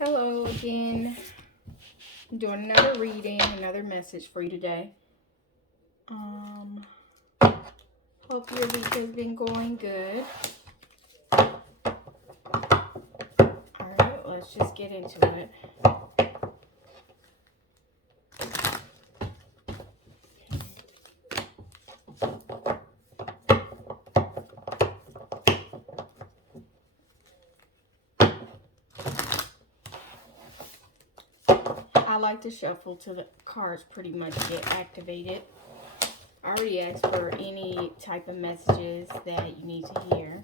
Hello again. I'm doing another reading, another message for you today. Um, Hope your week has been going good. Alright, let's just get into it. I like to shuffle till the cards pretty much get activated. I already asked for any type of messages that you need to hear.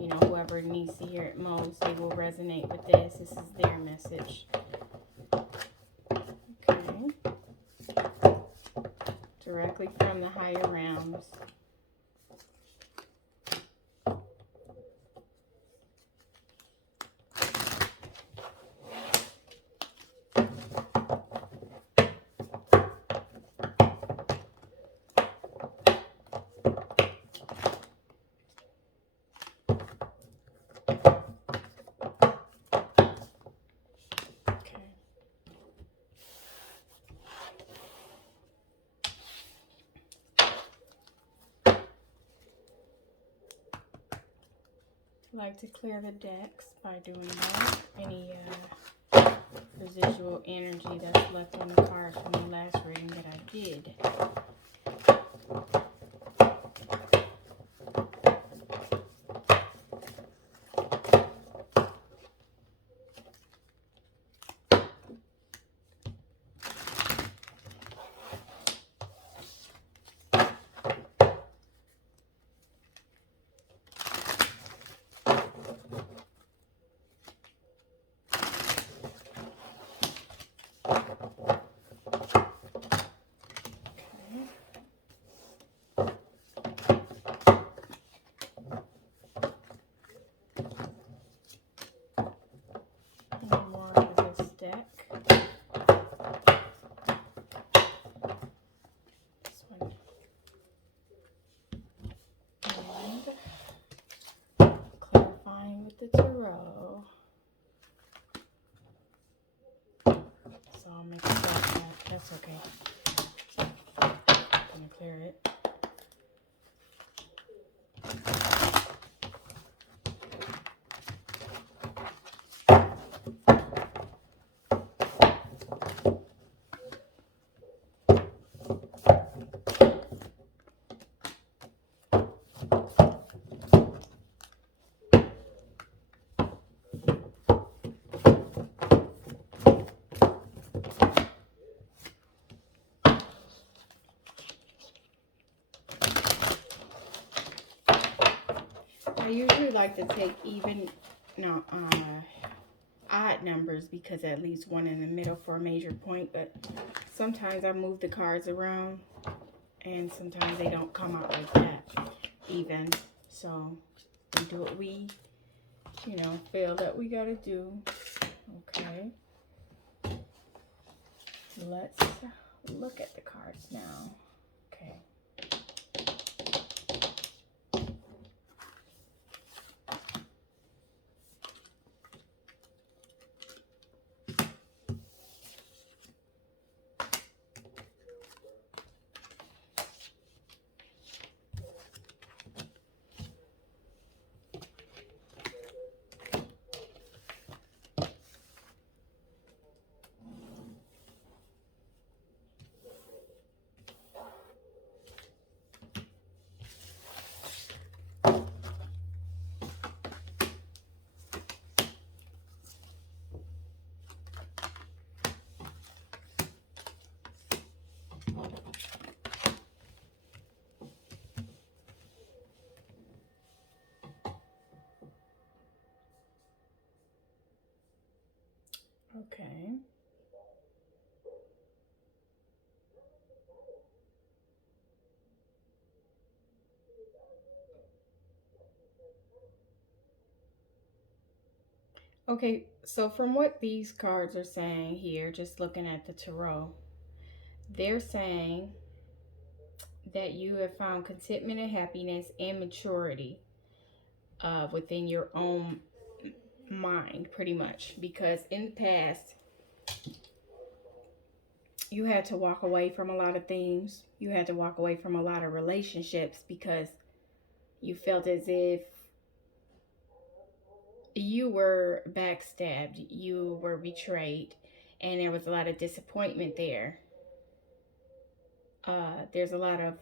You know, whoever needs to hear it most, they will resonate with this. This is their message. Okay. Directly from the higher realms. I like to clear the decks by doing that. Any residual energy that's left in the cards from the last reading that I did. Any more of this deck. This one. And clarifying with the tarot. So I'll make that. That's okay. I'm gonna clear it. I usually like to take odd numbers because at least one in the middle for a major point, but sometimes I move the cards around and sometimes they don't come out like that even. So we do what we, feel that we gotta do. Okay. Let's look at the cards now. Okay. Okay. Okay, so from what these cards are saying here, just looking at the tarot, they're saying that you have found contentment and happiness and maturity within your own mind, pretty much, because in the past you had to walk away from a lot of things. You had to walk away from a lot of relationships because you felt as if you were backstabbed, you were betrayed, and there was a lot of disappointment there. There's a lot of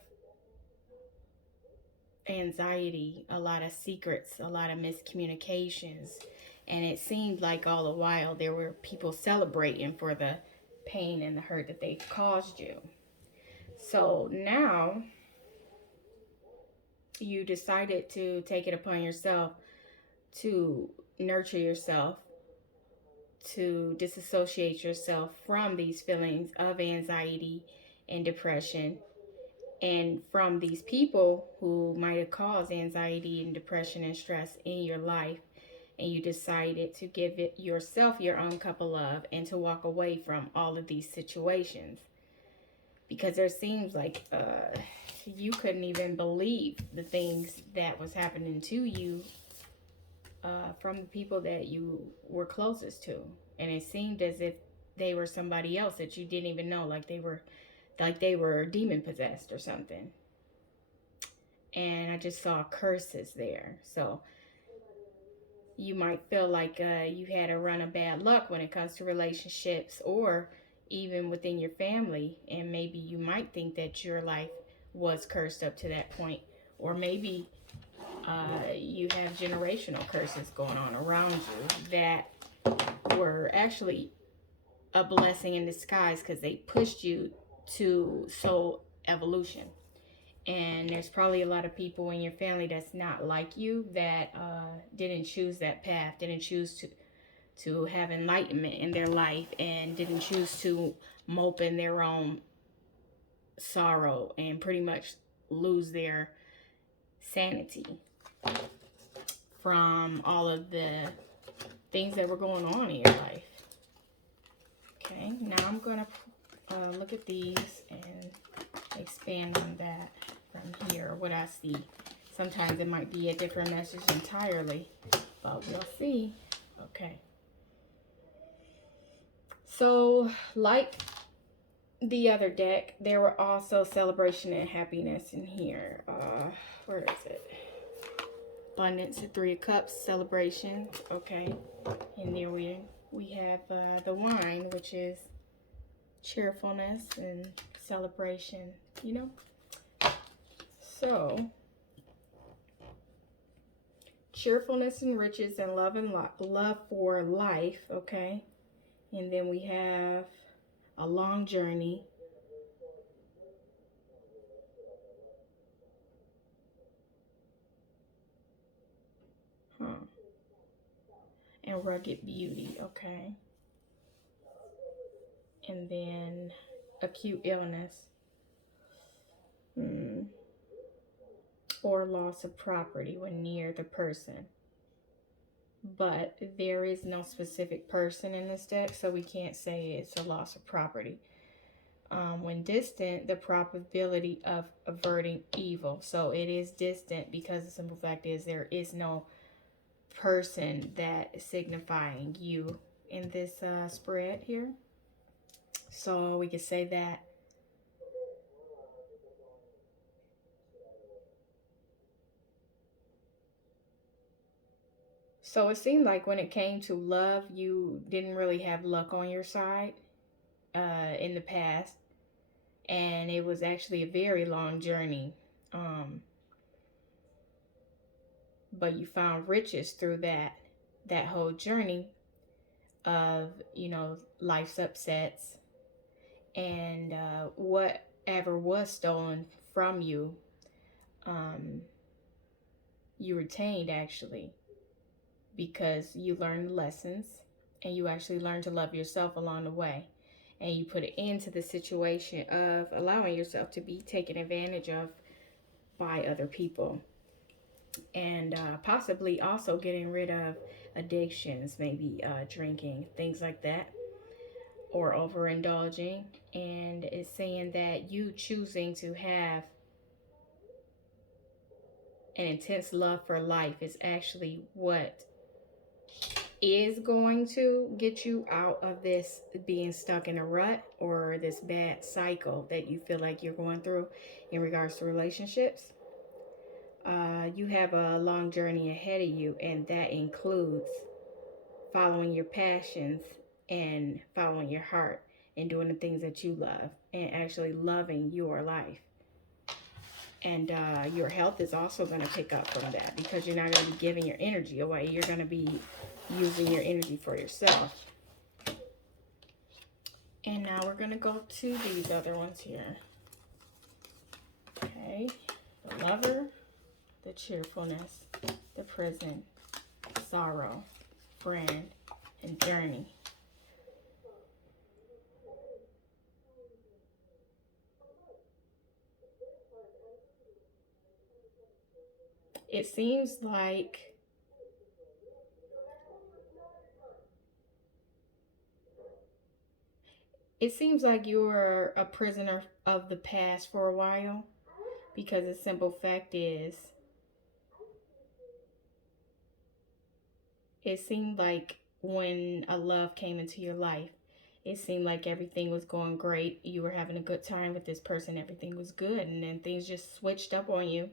anxiety, a lot of secrets, a lot of miscommunications, and it seemed like all the while there were people celebrating for the pain and the hurt that they caused you. So now you decided to take it upon yourself to nurture yourself, to disassociate yourself from these feelings of anxiety and depression, and from these people who might have caused anxiety and depression and stress in your life. And you decided to give it yourself your own cup of love and to walk away from all of these situations, because there seems like you couldn't even believe the things that was happening to you from the people that you were closest to, and it seemed as if they were somebody else that you didn't even know, like they were demon possessed or something. And I just saw curses there. So you might feel like you had a run of bad luck when it comes to relationships, or even within your family, and maybe you might think that your life was cursed up to that point, or maybe you have generational curses going on around you that were actually a blessing in disguise because they pushed you to soul evolution. And there's probably a lot of people in your family that's not like you, that didn't choose that path, didn't choose to have enlightenment in their life, and didn't choose to mope in their own sorrow and pretty much lose their sanity from all of the things that were going on in your life. Okay, now I'm going to look at these and expand on that from here, what I see. Sometimes it might be a different message entirely, but we'll see. Okay. So, like the other deck, there were also celebration and happiness in here. Where is it? Abundance, the Three of Cups, celebration. Okay. And there we have the wine, which is cheerfulness and celebration, you know. So, cheerfulness and riches and love for life, okay. And then we have a long journey. And rugged beauty, okay. And then acute illness. Or loss of property when near the person. But there is no specific person in this deck, so we can't say it's a loss of property. When distant, the probability of averting evil. So it is distant because the simple fact is there is no person that is signifying you in this spread here. So we could say that so it seemed like when it came to love, you didn't really have luck on your side in the past. And it was actually a very long journey. But you found riches through that whole journey of, you know, life's upsets and whatever was stolen from you, you retained actually, because you learned lessons and you actually learned to love yourself along the way, and you put it into the situation of allowing yourself to be taken advantage of by other people, and possibly also getting rid of addictions, maybe drinking, things like that, or overindulging. And it's saying that you choosing to have an intense love for life is actually what is going to get you out of this being stuck in a rut or this bad cycle that you feel like you're going through in regards to relationships. You have a long journey ahead of you, and that includes following your passions and following your heart and doing the things that you love and actually loving your life. And your health is also going to pick up from that because you're not going to be giving your energy away. You're going to be using your energy for yourself. And now we're going to go to these other ones here. Okay. The Lover, the Cheerfulness, the Prison, Sorrow, Friend, and Journey. It seems like you're a prisoner of the past for a while, because the simple fact is it seemed like when a love came into your life, it seemed like everything was going great. You were having a good time with this person. Everything was good. And then things just switched up on you.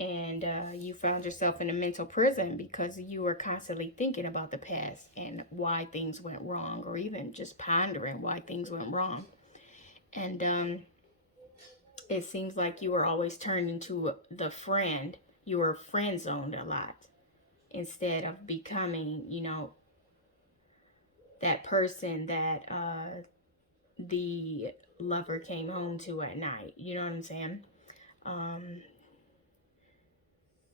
And you found yourself in a mental prison because you were constantly thinking about the past and why things went wrong, or even just pondering why things went wrong. And it seems like you were always turned into the friend. You were friend zoned a lot instead of becoming, that person that the lover came home to at night. You know what I'm saying?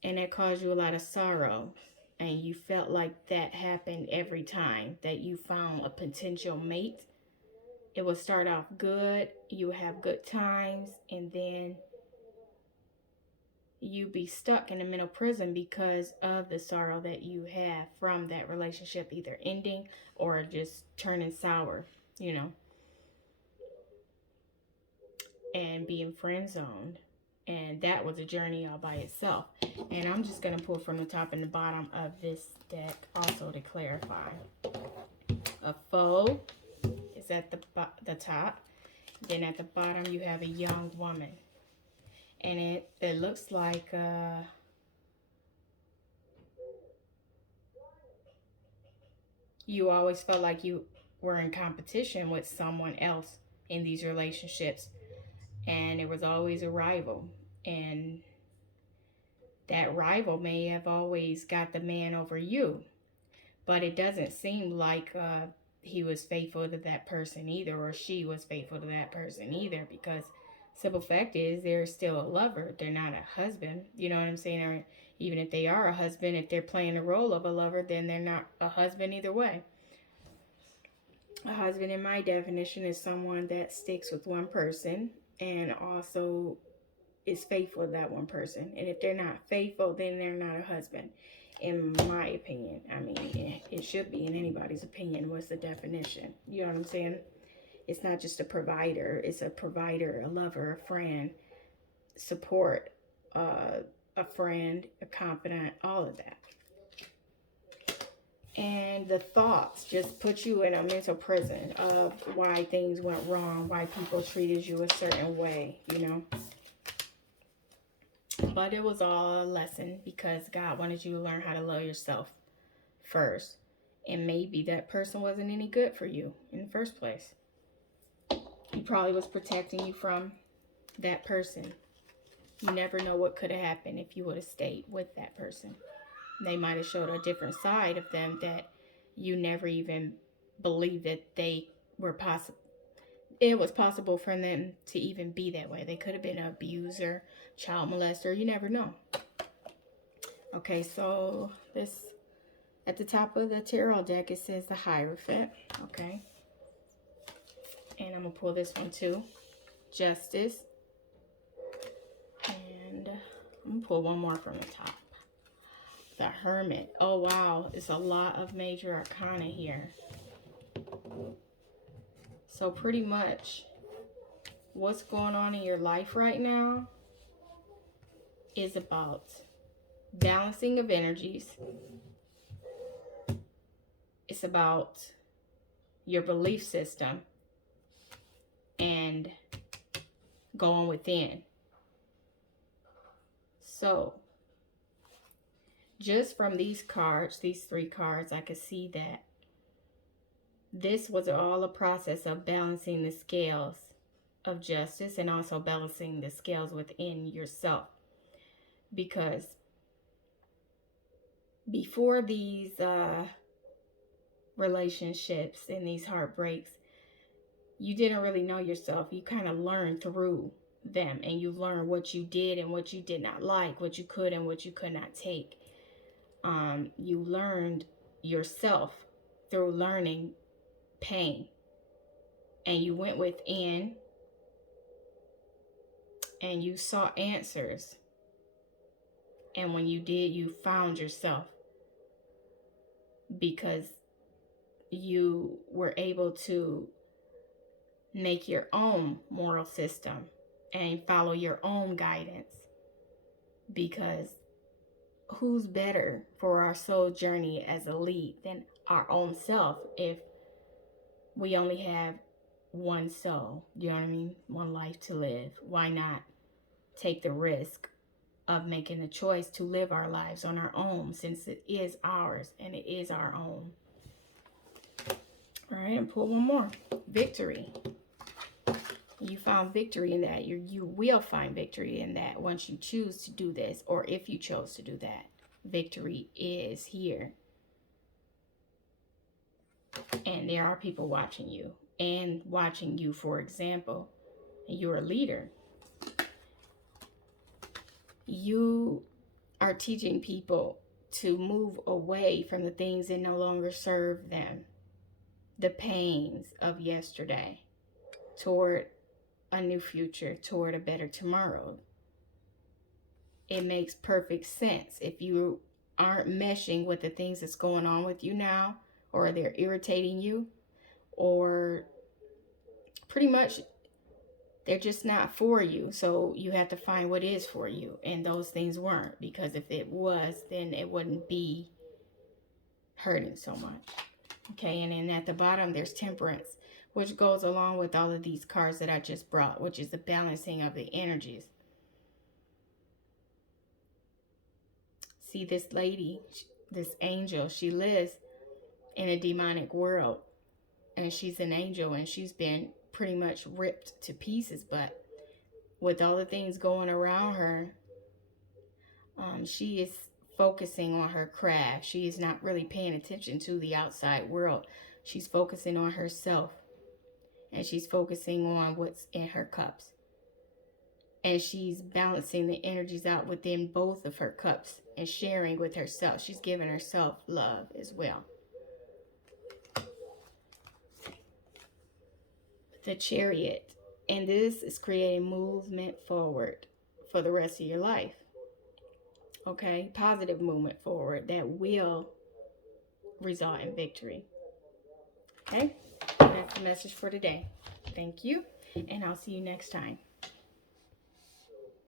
And it caused you a lot of sorrow. And you felt like that happened every time that you found a potential mate. It would start off good, you would have good times, and then you be stuck in a mental prison because of the sorrow that you have from that relationship either ending or just turning sour, and being friend zoned. And that was a journey all by itself. And I'm just going to pull from the top and the bottom of this deck also to clarify. A foe is at the top. Then at the bottom you have a young woman. And it looks like you always felt like you were in competition with someone else in these relationships. And it was always a rival. And that rival may have always got the man over you. But it doesn't seem like he was faithful to that person either, or she was faithful to that person either, because simple fact is they're still a lover. They're not a husband. You know what I'm saying? Or even if they are a husband, if they're playing the role of a lover, then they're not a husband either way. A husband, in my definition, is someone that sticks with one person and also is faithful to that one person. And if they're not faithful, then they're not a husband, in my opinion. I mean, it should be in anybody's opinion. What's the definition? You know what I'm saying? It's not just a provider. It's a provider, a lover, a friend, support, a friend, a confidant, all of that. And the thoughts just put you in a mental prison of why things went wrong, why people treated you a certain way, But it was all a lesson because God wanted you to learn how to love yourself first. And maybe that person wasn't any good for you in the first place. He probably was protecting you from that person. You never know what could have happened if you would have stayed with that person. They might have showed a different side of them that you never even believed that they were possible. It was possible for them to even be that way. They could have been an abuser, child molester. You never know. Okay, so this at the top of the tarot deck, it says the Hierophant. Okay. And I'm going to pull this one too. Justice. And I'm going to pull one more from the top. The Hermit. Oh, wow. It's a lot of major arcana here. So pretty much what's going on in your life right now is about balancing of energies, It's about your belief system and going within. So just from these cards, these 3 cards, I could see that this was all a process of balancing the scales of justice and also balancing the scales within yourself. Because before these relationships and these heartbreaks, you didn't really know yourself. You kind of learned through them, and you learned what you did and what you did not like, what you could and what you could not take. You learned yourself through learning pain, and you went within and you sought answers, and when you did, you found yourself, because you were able to make your own moral system and follow your own guidance. Because who's better for our soul journey as a lead than our own self if we only have one soul? You know what I mean? One life to live. Why not take the risk of making the choice to live our lives on our own, since it is ours and it is our own? All right, and pull one more. Victory. You found victory in that. You will find victory in that once you choose to do this, or if you chose to do that. Victory is here. And there are people watching you, and watching you for example. You're a leader. You are teaching people to move away from the things that no longer serve them. The pains of yesterday, toward a new future, toward a better tomorrow. It makes perfect sense. If you aren't meshing with the things that's going on with you now, or they're irritating you, or pretty much they're just not for you. So you have to find what is for you. And those things weren't, because if it was, then it wouldn't be hurting so much. Okay, and then at the bottom there's Temperance, which goes along with all of these cards that I just brought, which is the balancing of the energies. See, this lady, this angel, she lives in a demonic world, and she's an angel, and she's been pretty much ripped to pieces. But with all the things going around her, she is focusing on her craft. She is not really paying attention to the outside world. She's focusing on herself, and she's focusing on what's in her cups. And she's balancing the energies out within both of her cups and sharing with herself. She's giving herself love as well. The Chariot. And this is creating movement forward for the rest of your life. Okay? Positive movement forward that will result in victory. Okay? That's the message for today. Thank you. And I'll see you next time.